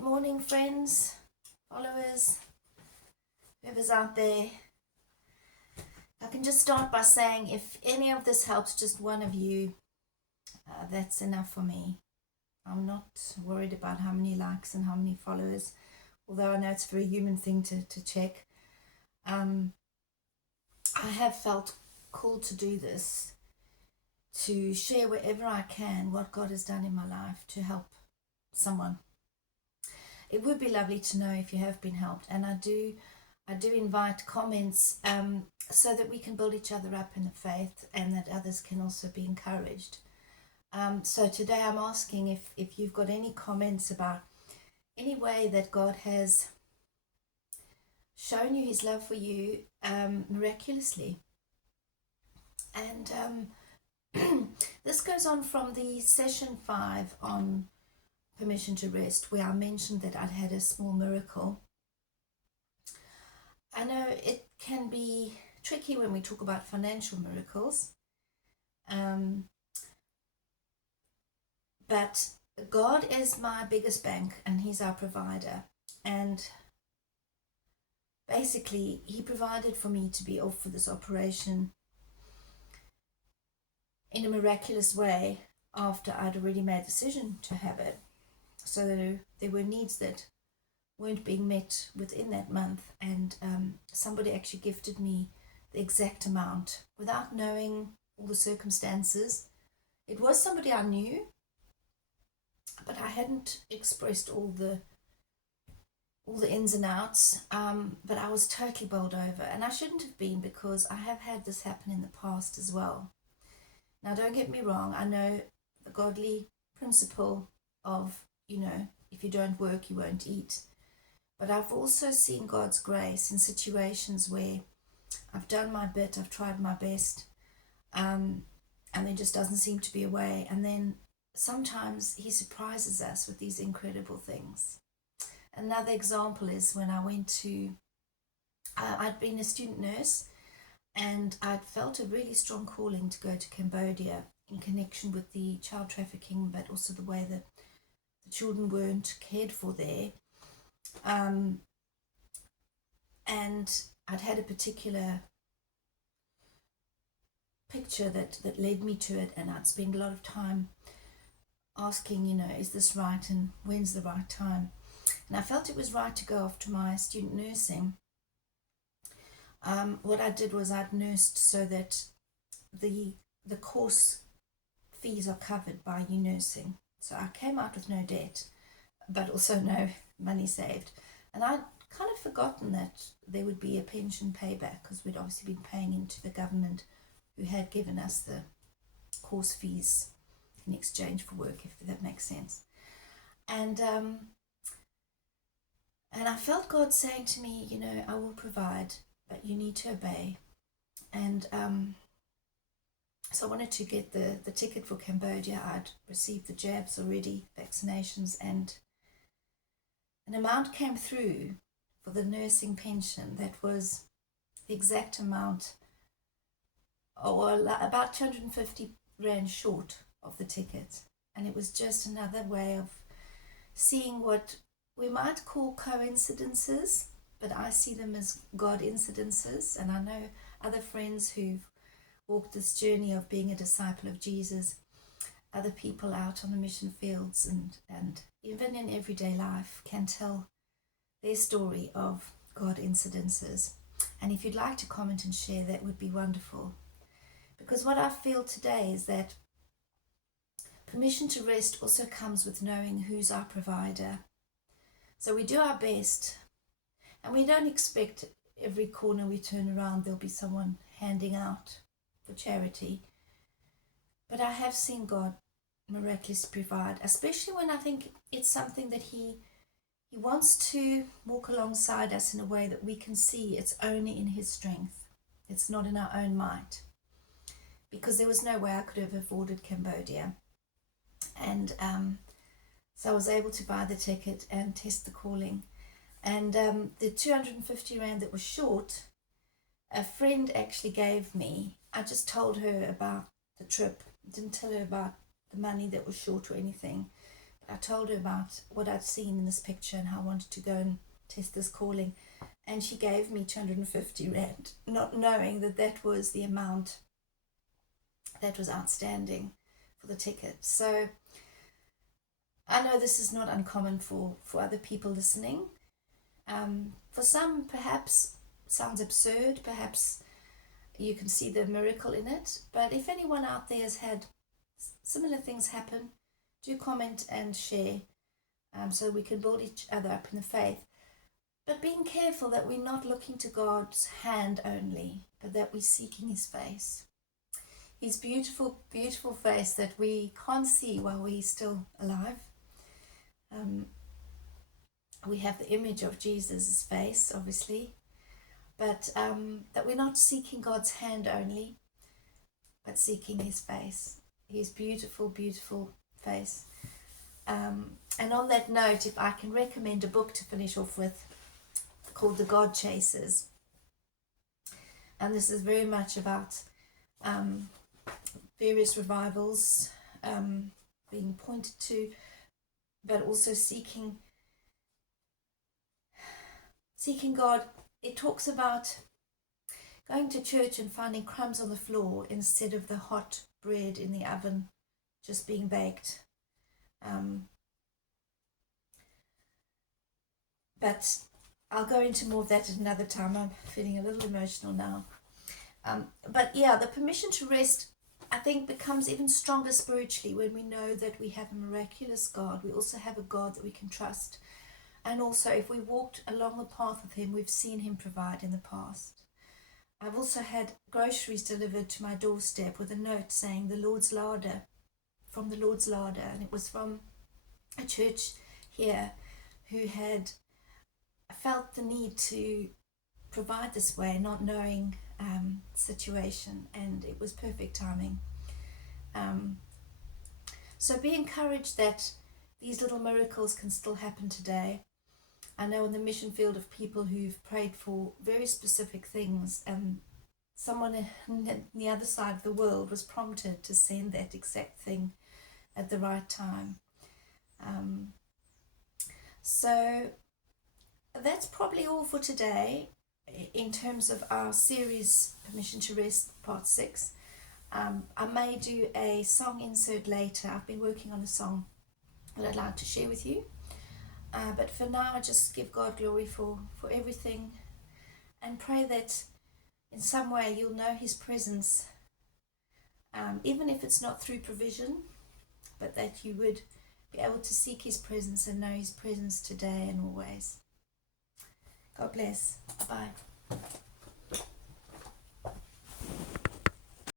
Good morning, friends, followers, whoever's out there. I can just start by saying if any of this helps just one of you, that's enough for me. I'm not worried about how many likes and how many followers, although I know it's a very human thing to check. I have felt called to do this, to share wherever I can what God has done in my life to help someone. It would be lovely to know if you have been helped, and I do invite comments so that we can build each other up in the faith and that others can also be encouraged. So today I'm asking if you've got any comments about any way that God has shown you his love for you miraculously. And this goes on from the session 5 on permission to rest, where I mentioned that I'd had a small miracle. I know it can be tricky when we talk about financial miracles, but God is my biggest bank and he's our provider, and basically he provided for me to be off for this operation in a miraculous way after I'd already made a decision to have it. So there were needs that weren't being met within that month, and somebody actually gifted me the exact amount without knowing all the circumstances. It was somebody I knew, but I hadn't expressed all the ins and outs, but I was totally bowled over, and I shouldn't have been, because I have had this happen in the past as well. Now don't get me wrong, I know the godly principle of, if you don't work, you won't eat. But I've also seen God's grace in situations where I've done my bit, I've tried my best, and there just doesn't seem to be a way. And then sometimes he surprises us with these incredible things. Another example is when I went to, I'd been a student nurse, and I'd felt a really strong calling to go to Cambodia in connection with the child trafficking, but also the way that the children weren't cared for there. And I'd had a particular picture that led me to it, and I'd spend a lot of time asking, is this right, and when's the right time? And I felt it was right to go after my student nursing. What I did was I'd nursed so that the course fees are covered by you nursing. So I came out with no debt, but also no money saved. And I'd kind of forgotten that there would be a pension payback, because we'd obviously been paying into the government, who had given us the course fees in exchange for work, if that makes sense. And I felt God saying to me, I will provide, but you need to obey. And so I wanted to get the ticket for Cambodia. I'd received the jabs already, vaccinations, and an amount came through for the nursing pension that was the exact amount, or about 250 Rand short of the ticket. And it was just another way of seeing what we might call coincidences, but I see them as Godincidences. And I know other friends who've walked this journey of being a disciple of Jesus, other people out on the mission fields and even in everyday life can tell their story of Godincidences. And if you'd like to comment and share, that would be wonderful. Because what I feel today is that permission to rest also comes with knowing who's our provider. So we do our best, and we don't expect every corner we turn around there'll be someone handing out for charity. But I have seen God miraculously provide, especially when I think it's something that he wants to walk alongside us in a way that we can see it's only in his strength. It's not in our own might. Because there was no way I could have afforded Cambodia. And so I was able to buy the ticket and test the calling. And the 250 Rand that was short, a friend actually gave me. I just told her about the trip. Didn't tell her about the money that was short or anything. I told her about what I'd seen in this picture and how I wanted to go and test this calling. And she gave me 250 Rand, not knowing that that was the amount that was outstanding for the ticket. So I know this is not uncommon for other people listening. For some, perhaps sounds absurd, perhaps you can see the miracle in it. But if anyone out there has had similar things happen, do comment and share, so we can build each other up in the faith. But being careful that we're not looking to God's hand only, but that we're seeking his face. His beautiful, beautiful face that we can't see while we're still alive. We have the image of Jesus' face, obviously, but that we're not seeking God's hand only, but seeking his face, his beautiful, beautiful face. And on that note, if I can recommend a book to finish off with, called The God Chasers. And this is very much about various revivals being pointed to, but also seeking God. It talks about going to church and finding crumbs on the floor instead of the hot bread in the oven just being baked. But I'll go into more of that at another time. I'm feeling a little emotional now. But yeah, the permission to rest, I think, becomes even stronger spiritually when we know that we have a miraculous God. We also have a God that we can trust. And also, if we walked along the path with him, we've seen him provide in the past. I've also had groceries delivered to my doorstep with a note saying the Lord's larder, from the Lord's larder. And it was from a church here who had felt the need to provide this way, not knowing situation, and it was perfect timing. So be encouraged that these little miracles can still happen today. I know in the mission field of people who've prayed for very specific things, and someone on the other side of the world was prompted to send that exact thing at the right time. So that's probably all for today in terms of our series Permission to Rest part 6. I may do a song insert later. I've been working on a song that I'd like to share with you. But for now, I just give God glory for everything, and pray that in some way you'll know his presence, even if it's not through provision, but that you would be able to seek his presence and know his presence today and always. God bless. Bye.